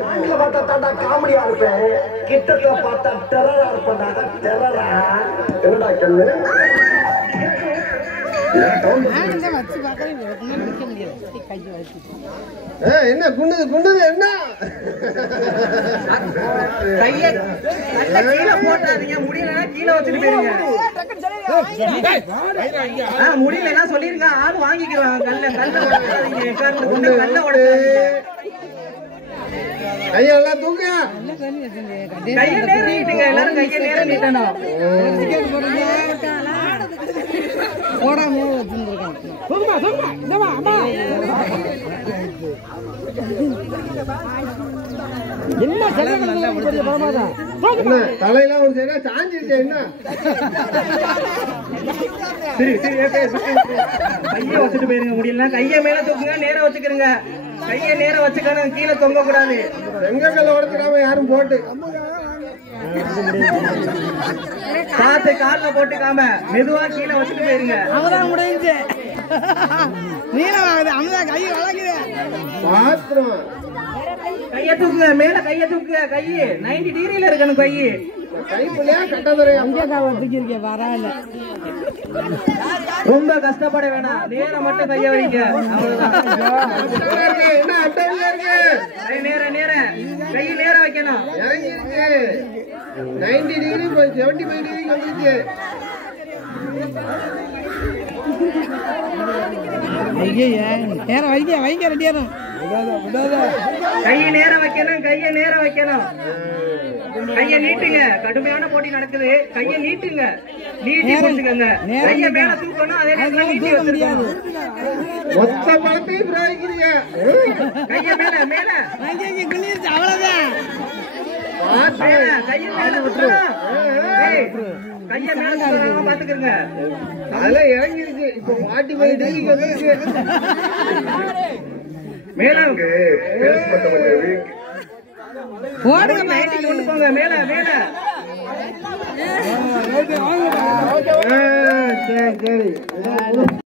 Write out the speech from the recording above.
நாங்கள பார்த்தா தாண்டா காமெடியா இருப்பேன், கிட்டத்துல பார்த்தா டெரரா இருப்பேன்டா. டெரரா என்னடா கண்ணு? என்ன குண்டுது குண்டுது என்ன கைய கீழே போட்டாதீங்க, முடியலன்னா கீழே வச்சுட்டு போயிருங்க. முடியலன்னா சொல்லிருங்க, ஆள் வாங்கிக்கிறாங்க. கல்ல உடைக்காதீங்க, கல்ல உடைக்காதீங்க. கையெல்லாம் தூங்க, கைய நேரம் நீட்டுங்க, எல்லாரும் கைய நேரம் நீட்டணும். என்ன தலையெல்லாம் ஒரு சைடா சாஞ்சிருச்சு. என்ன சரி கைய வச்சுட்டு போயிருங்க. முடியலன்னா கைய மேல தூக்குங்க, நேரம் வச்சுக்கிறங்க. கைய நேரம் வச்சுக்கணும், கீழே தொங்க கூடாது. எங்க கல்ல உடைச்சிடாம யாரும் போட்டு காத்து கால்ல போட்டுக்காம மெதுவா கீழே வச்சுட்டு போயிருங்க. அவதான் முடிஞ்சு நீளம் ஆகுது. அமுதா கையை வளர்க்குது. பாத்திரம் கைய தூக்குங்க, மேல கைய தூக்குங்க. கை 90 டிகிரில இருக்கணும். கை பிள்ளையா கட்டதுரை தூக்கிருக்கேன் பரவாயில்ல. ரொம்ப கஷ்டப்பட வேணாம், நேரம் மட்டும் கைய வைங்க. என்ன அட்டையில இருக்கு? நேரம் கை நேரம் வைக்கணும். இறங்கி இருக்கு 90 டிகிரி 75 டிகிரி வந்துருச்சு. நேரம் வைங்க ரெடியாரும். கைய நேரம் வைக்கணும், கைய நேரம் வைக்கணும். கைய நீட்டுங்க, கடுமையான போட்டி நடக்குது. கைய நீட்டுங்க, நீட்டி பிடிச்சுக்கங்க. கைய மேல தூக்கணும், அதே நேரத்துல நீட்டி வச்சிருக்கணும். மொத்த பழத்தையும் பிராய்க்கிறீங்க. கைய மேல அவ்வளவுதான். கைய மேல விட்டுறணும். கைய மேல தூக்கணும், பாத்துக்கிறங்க. அதெல்லாம் இறங்கிருச்சு. இப்ப 45 டிகிரிக்கு வந்துருச்சு. மேல போடுங்க கொண்டு போங்க. மேல சரி